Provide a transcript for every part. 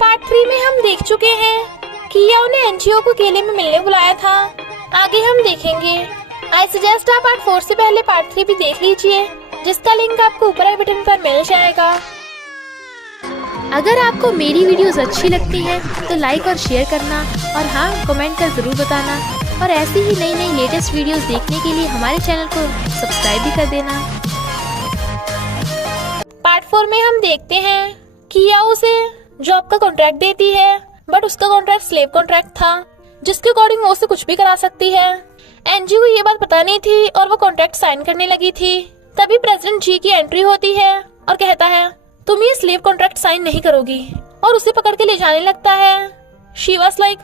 Part 3 में हम देख चुके हैं कि किया उन्हें एनजीओ को केले में मिलने बुलाया था। आगे हम देखेंगे। आई सजेस्ट आप पार्ट 4 से पहले पार्ट 3 भी देख लीजिए, जिसका लिंक आपको ऊपर आई बटन पर मिल जाएगा। अगर आपको मेरी वीडियोस अच्छी लगती है तो लाइक और शेयर करना, और हाँ, कमेंट कर ज़रूर बताना। और ऐसी ही नई नई लेटेस्ट वीडियोस देखने के लिए हमारे चैनल को सब्सक्राइब भी कर देना। पार्ट 4 में हम देखते हैं किया उसे जॉब का कॉन्ट्रैक्ट देती है, बट उसका कॉन्ट्रैक्ट स्लेव कॉन्ट्रैक्ट था, जिसके अकॉर्डिंग वो उसे कुछ भी करा सकती है। एनजी को ये बात पता नहीं थी और वो कॉन्ट्रैक्ट साइन करने लगी थी। तभी प्रेसिडेंट जी की एंट्री होती है और कहता है तुम ये स्लेव कॉन्ट्रैक्ट साइन नहीं करोगी, और उसे पकड़ के ले जाने लगता है। शी वाज लाइक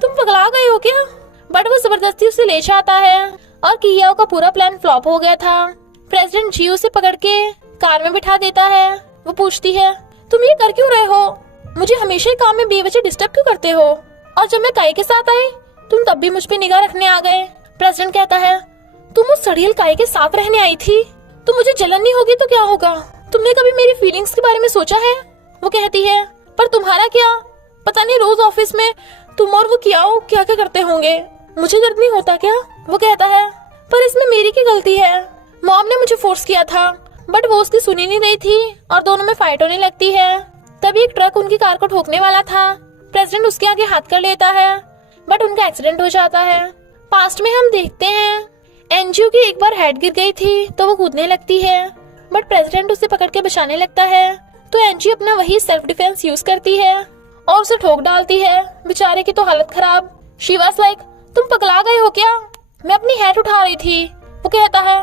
तुम पगला गए हो क्या? बट वो जबरदस्ती उसे ले जाता है और किया का पूरा प्लान फ्लॉप हो गया था। प्रेसिडेंट जी उसे पकड़ के कार में बिठा देता है। वो पूछती है तुम ये कर क्यों रहे हो? मुझे हमेशा ही काम में बेवजह डिस्टर्ब क्यों करते हो? और जब मैं काई के साथ आई तुम तब भी मुझ पे निगाह रखने आ गए। प्रेसिडेंट कहता है तुम उस सड़ियल काई के साथ रहने आई थी, तो मुझे जलन नहीं होगी तो क्या होगा? तुमने कभी मेरी फीलिंग्स के बारे में सोचा है? वो कहती है पर तुम्हारा क्या, पता नहीं रोज ऑफिस में तुम और वो क्या करते होंगे, मुझे दर्द नहीं होता क्या? वो कहता है पर इसमें मेरी क्या गलती है? मॉम ने मुझे फोर्स किया था, बट वो उसकी सुनी नहीं रही थी और दोनों में फाइट होने लगती है। तभी एक ट्रक उनकी कार को ठोकने वाला था। प्रेसिडेंट उसके आगे हाथ कर लेता है, बट उनका एक्सीडेंट हो जाता है। पास्ट में हम देखते हैं एनजीओ की एक बार हेड गिर गई थी तो वो कूदने लगती है, बट प्रेसिडेंट उसे पकड़ के बचाने लगता है। तो एनजीओ अपना वही सेल्फ डिफेंस यूज करती है और उसे ठोक डालती है। बेचारे की तो हालत खराब। शी वाज लाइक तुम पगला गए हो क्या? मैं अपनी हेड उठा रही थी। वो कहता है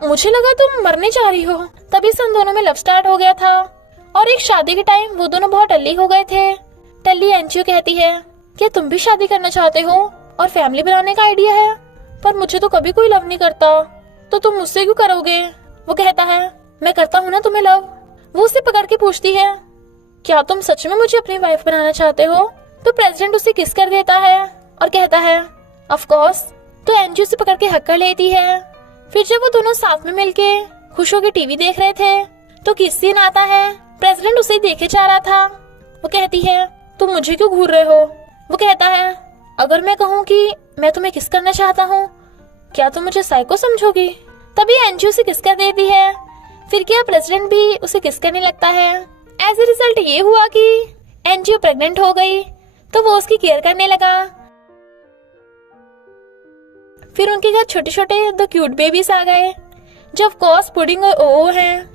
मुझे लगा तुम मरने जा रही हो। तभी से उन दोनों में लव स्टार्ट हो गया था और एक शादी के टाइम वो दोनों बहुत टल्ली हो गए थे। टल्ली एनजीओ कहती है क्या तुम भी शादी करना चाहते हो और फैमिली बनाने का आइडिया है? पर मुझे तो कभी कोई लव नहीं करता, तो तुम मुझसे क्यों करोगे? वो कहता है मैं करता हूँ ना तुम्हें लव। वो उसे पकड़ के पूछती है क्या तुम सच में मुझे अपनी वाइफ बनाना चाहते हो? तो प्रेसिडेंट उसे किस कर देता है और कहता है ऑफ कोर्स। तो एनजीओ उसे पकड़ के हक कर लेती है। फिर जब वो दोनों साथ में मिलके खुश होकर टीवी देख रहे थे तो किस सीन आता है, प्रेसिडेंट उसे देखे जा रहा था। वो कहती है तुम मुझे क्यों घूर रहे हो? वो कहता है अगर मैं कहूँ कि मैं तुम्हें किस करना चाहता हूँ, क्या तुम मुझे साइको समझोगी? तभी एनजीओ उसे किस कर देती है। फिर क्या प्रेसिडेंट भी उसे किस करने लगता है। एज ए रिजल्ट ये हुआ कि एनजीओ प्रेग्नेंट हो गई, तो वो उसकी केयर करने लगा। फिर उनके घर छोटे छोटे 2 क्यूट बेबीज आ गए, जो ऑफ कोर्स पुडिंग और ओओ हैं।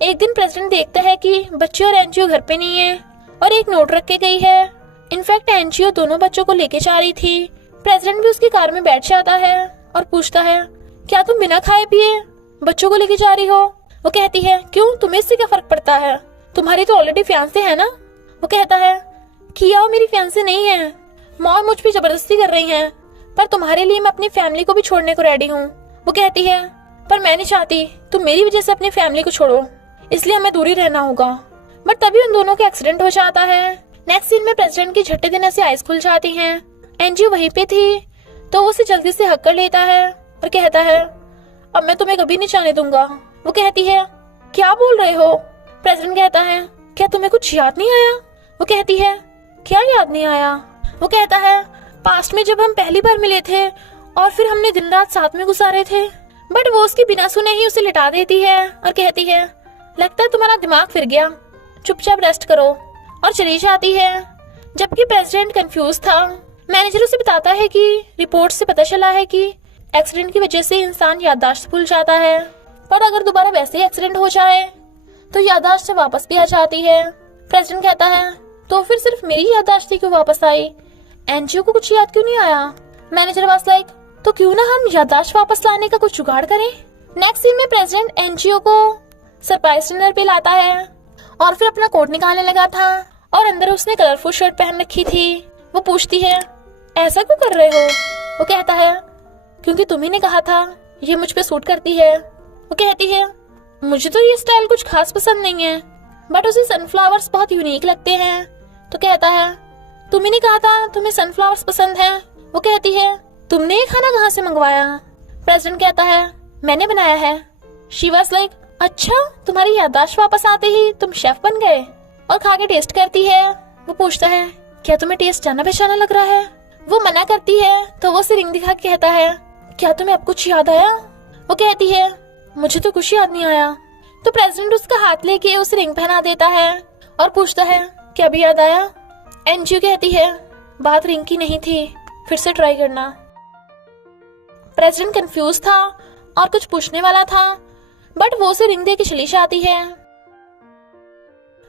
एक दिन प्रेसिडेंट देखता है कि बच्चे और एनजीओ घर पे नहीं है और एक नोट रख के गई है। इनफैक्ट एनजीओ दोनों बच्चों को लेके जा रही थी। प्रेसिडेंट भी उसकी कार में बैठ जाता है और पूछता है क्या तुम बिना खाए पिए बच्चों को लेके जा रही हो? वो कहती है क्यों, तुम्हें इससे क्या फर्क पड़ता है? तुम्हारी तो ऑलरेडी फियांसे है ना। वो कहता है किया मेरी फियांसे नहीं है, मॉम मुझ पे जबरदस्ती कर रही हैं, पर तुम्हारे लिए मैं अपनी फैमिली को भी छोड़ने को रेडी हूँ। वो कहती है पर मैं नहीं चाहती तुम मेरी वजह से अपनी फैमिली को छोड़ो, इसलिए हमें दूरी रहना होगा। बट तभी उन दोनों का एक्सीडेंट हो जाता है। नेक्स्ट सीन में प्रेसिडेंट की झट्टे देने से आइज खुल जाती हैं। एनजीओ वहीं पे थी तो वो उसे जल्दी से हक कर लेता है और कहता है अब मैं तुम्हें कभी नहीं जाने दूंगा। वो कहती है क्या बोल रहे हो? प्रेसिडेंट कहता है क्या तुम्हें कुछ याद नहीं आया? वो कहती है क्या याद नहीं आया? वो कहता है पास्ट में जब हम पहली बार मिले थे और फिर हमने दिन रात साथ में गुजारे थे। बट वो उसकी बिना सुने ही उसे लिटा देती है और कहती है लगता है तुम्हारा दिमाग फिर गया, चुपचाप रेस्ट करो, और चली जाती है। जबकि प्रेसिडेंट कंफ्यूज था। मैनेजर उसे बताता है कि रिपोर्ट से पता चला है कि एक्सीडेंट की वजह से इंसान याददाश्त भूल जाता है, पर अगर दोबारा वैसे ही एक्सीडेंट हो जाए तो याददाश्त से वापस भी आ जाती है। प्रेसिडेंट कहता है तो फिर सिर्फ मेरी याददाश्त क्यों वापस आई? एनजीओ को कुछ याद क्यों नहीं आया? मैनेजर वाज लाइक तो क्यों ना हम याददाश्त वापस लाने का कुछ जुगाड़ करें। नेक्स्ट सीन में प्रेसिडेंट एनजीओ को सरप्राइज डिनर पे लाता है और फिर अपना कोट निकालने लगा था और अंदर उसने कलरफुल शर्ट पहन रखी थी। वो पूछती है ऐसा क्यों कर रहे हो? वो कहता है क्योंकि तुम्ही ने कहा था ये मुझ पे सूट करती है। वो कहती है मुझे तो ये स्टाइल कुछ खास पसंद नहीं है, बट उसे सनफ्लावर्स बहुत यूनिक लगते हैं। तो कहता है तुम्ही ने कहा था तुम्हें सनफ्लावर्स पसंद है। वो कहती है तुमने ये खाना कहाँ से मंगवाया? प्रेसिडेंट कहता है मैंने बनाया है। शी वाज लाइक अच्छा, तुम्हारी याददाश्त वापस आते ही तुम शेफ बन गए। और खा के टेस्ट करती है वो पूछता है, क्या तुम्हें टेस्ट जाना पहचाना लग रहा है? वो मना करती है तो वो उसे रिंग दिखा के कहता है, क्या तुम्हें अब कुछ याद आया? वो कहती है, मुझे तो कुछ याद नहीं आया। तो प्रेसिडेंट उसका हाथ लेके उसे रिंग पहना देता है और पूछता है, क्या भी याद आया? एनजीओ कहती है, बात रिंग की नहीं थी, फिर से ट्राई करना। प्रेसिडेंट कंफ्यूज था और कुछ पूछने वाला था, बट वो उसे रिंग दे के चली जाती है।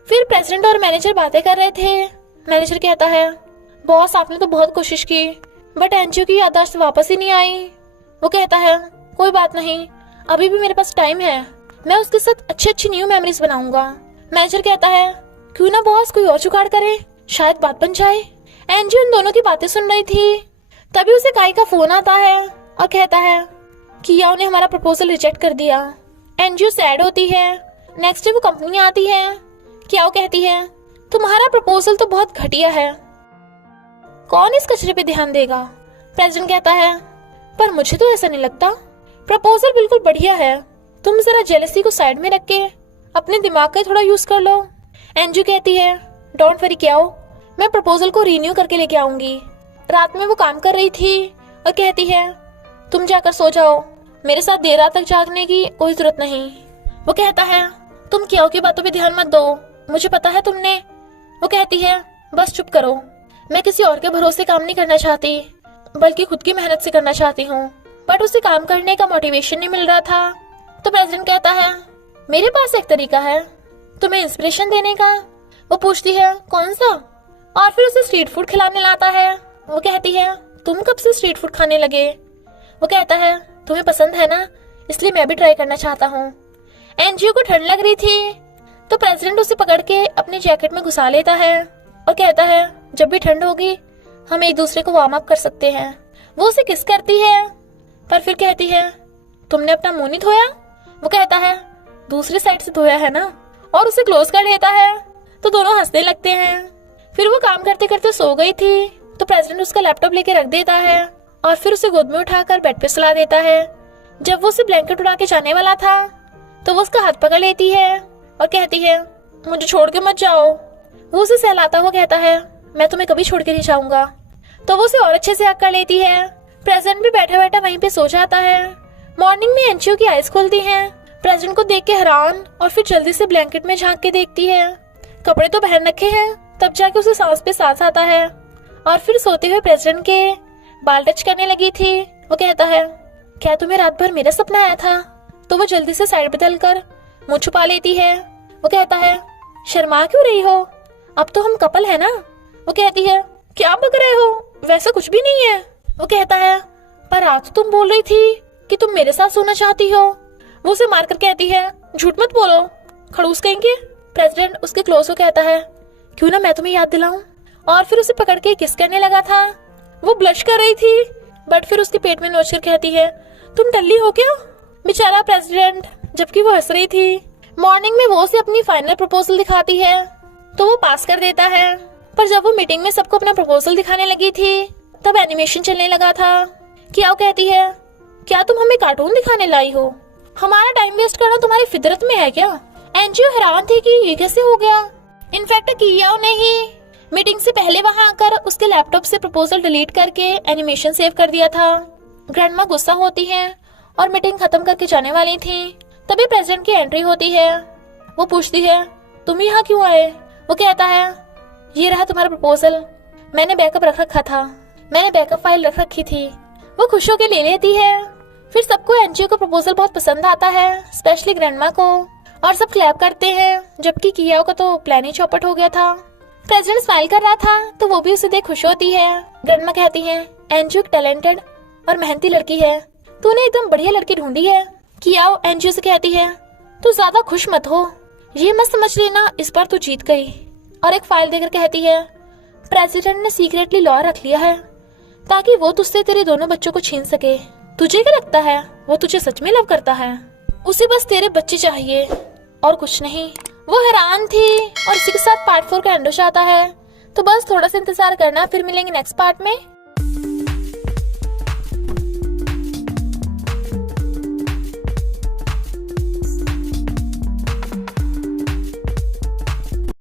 फिर प्रेसिडेंट और मैनेजर बातें कर रहे थे। मैनेजर कहता है, बॉस आपने तो बहुत कोशिश की, बट एनजीओ की याददाश्त वापस ही नहीं आई। वो कहता है, कोई बात नहीं, अभी भी मेरे पास टाइम है, मैं उसके साथ अच्छी अच्छी न्यू मेमोरीज बनाऊंगा। मैनेजर कहता है, क्यों ना बॉस कोई और जुगाड़ करे, शायद बात बन जाए। एनजीओ इन दोनों की बातें सुन रही थी, तभी उसे काई का फोन आता है और कहता है कि याओ ने हमारा प्रपोजल रिजेक्ट कर दिया। एनजीओ सैड होती है। नेक्स्ट डे वो कंपनी आती है। याओ कहती है, तुम्हारा प्रपोजल तो बहुत घटिया है, कौन इस कचरे पे ध्यान देगा? प्रेसिडेंट कहता है, पर मुझे तो ऐसा नहीं लगता, प्रपोजल बिल्कुल बढ़िया है, तुम जरा जेलसी को साइड में रख के अपने दिमाग का थोड़ा यूज कर लो। एनजीओ कहती है, डोंट वरी याओ, मैं प्रपोजल को रीन्यू करके लेके आऊंगी। रात में वो काम कर रही थी और कहती है, तुम जाकर सो जाओ, मेरे साथ देर रात तक जागने की कोई जरूरत नहीं। वो कहता है, तुम याओ की बातों पे ध्यान मत दो, मुझे पता है तुमने। वो कहती है, बस चुप करो, मैं किसी और के भरोसे काम नहीं करना चाहती, बल्कि खुद की मेहनत से करना चाहती हूँ। बट उसे काम करने का मोटिवेशन नहीं मिल रहा था। तो प्रेसिडेंट कहता है, मेरे पास एक तरीका है तुम्हें इंस्पिरेशन देने का। वो पूछती है, कौन सा? और फिर उसे स्ट्रीट फूड खिलाने लाता है। वो कहती है, तुम कब से स्ट्रीट फूड खाने लगे? वो कहता है, तुम्हें पसंद है ना, इसलिए मैं भी ट्राई करना चाहता हूँ। एनजीओ को ठंड लग रही थी, तो प्रेसिडेंट उसे पकड़ के अपने जैकेट में घुसा लेता है और कहता है, जब भी ठंड होगी हम एक दूसरे को वार्म अप कर सकते हैं। वो उसे किस करती है, पर फिर कहती है, तुमने अपना मुंह नहीं धोया? वो कहता है, दूसरी साइड से धोया है ना, और उसे क्लोज कर लेता है। तो दोनों हंसने लगते हैं। फिर वो काम करते करते सो गई थी, तो प्रेसिडेंट उसका लैपटॉप लेके रख देता है और फिर उसे गोद में उठाकर बेड पे सुला देता है। जब वो उसे ब्लैंकेट उड़ा के जाने वाला था, तो वो उसका हाथ पकड़ लेती है और कहती है, मुझे छोड़ के मत जाओ। वो उसे सहलाता हुआ कहता है, मैं तुम्हें कभी छोड़ के नहीं जाऊंगा। तो वो उसे और अच्छे से हक कर लेती है। प्रेसिडेंट भी बैठा बैठा वहीं पे सो जाता है। मॉर्निंग में एनजीओ की आईज खुलती हैं। प्रेसिडेंट को देख के हैरान और फिर जल्दी से ब्लैंकेट में झांक के देखती है। कपड़े तो पहन रखे हैं, तब जाके उसे सांस पे सांस आता है और फिर सोते हुए प्रेसिडेंट के बाल टच करने लगी थी। वो कहता है, क्या तुम्हें रात भर मेरा सपना आया था? तो वो जल्दी से साइड बदल कर मुंह छुपा लेती है। वो कहता है, शर्मा क्यों रही हो, अब तो हम कपल है ना? वो कहती है, क्या बक रहे हो, वैसा कुछ भी नहीं है। वो कहता है, पर रात तुम बोल रही थी कि तुम मेरे साथ सोना चाहती हो। वो उसे मारकर कहती है, झूठ मत बोलो, खड़ूस कहेंगे। प्रेसिडेंट उसके क्लोज हो कहता है, क्यों ना मैं तुम्हें याद दिलाऊं, और फिर उसे पकड़ के किस करने लगा था। वो ब्लश कर रही थी, बट फिर उसके पेट में नोचकर कहती है, तुम टल्ली हो क्या? बेचारा प्रेसिडेंट, जबकि वो हंस रही थी। मॉर्निंग में वो उसे अपनी फाइनल प्रपोजल दिखाती है, तो वो पास कर देता है। पर जब वो मीटिंग में सबको अपना प्रपोजल दिखाने लगी थी, तब एनिमेशन चलने लगा था। क्या कहती है, क्या तुम हमें कार्टून दिखाने लाई हो? हमारा टाइम वेस्ट करना तुम्हारी फितरत में है क्या? एनजीओ हैरान थी कि ये कैसे हो गया। इनफैक्ट कियाओ ने ही मीटिंग से पहले वहां आकर उसके लैपटॉप से प्रपोजल डिलीट करके एनिमेशन सेव कर दिया था। ग्रैंडमा गुस्सा होती है और मीटिंग खत्म करके जाने वाली थी। तभी प्रेसिडेंट की एंट्री होती है। वो पूछती है, तुम यहाँ क्यों आए? वो कहता है, ये रहा तुम्हारा प्रपोजल, मैंने बैकअप रख रखा था, मैंने बैकअप फाइल रख रखी थी। वो खुश होकर ले लेती है। फिर सबको एनजीओ का प्रपोजल बहुत पसंद आता है, स्पेशली ग्रैंडमा को, और सब क्लैप करते हैं, जबकि कियाओ का तो प्लान ही चौपट हो गया था। प्रेसिडेंट स्माइल कर रहा था, तो वो भी उसे देख खुश होती है। ग्रैंडमा कहती है, एनजीओ एक टैलेंटेड और मेहनती लड़की है, तूने एकदम बढ़िया लड़की ढूंढी है। कियाओ एनजीओ से कहती है, तू ज्यादा खुश मत हो, ये मत समझ लेना इस बार तू जीत गई। और एक फाइल देकर कहती है, प्रेसिडेंट ने सीक्रेटली लॉ रख लिया है ताकि वो तुझसे तेरे दोनों बच्चों को छीन सके। तुझे क्या लगता है वो तुझे सच में लव करता है? उसे बस तेरे बच्चे चाहिए और कुछ नहीं। वो हैरान थी और इसी के साथ पार्ट 4 का एंड हो जाता है। तो बस थोड़ा सा इंतजार करना, फिर मिलेंगे नेक्स्ट पार्ट में।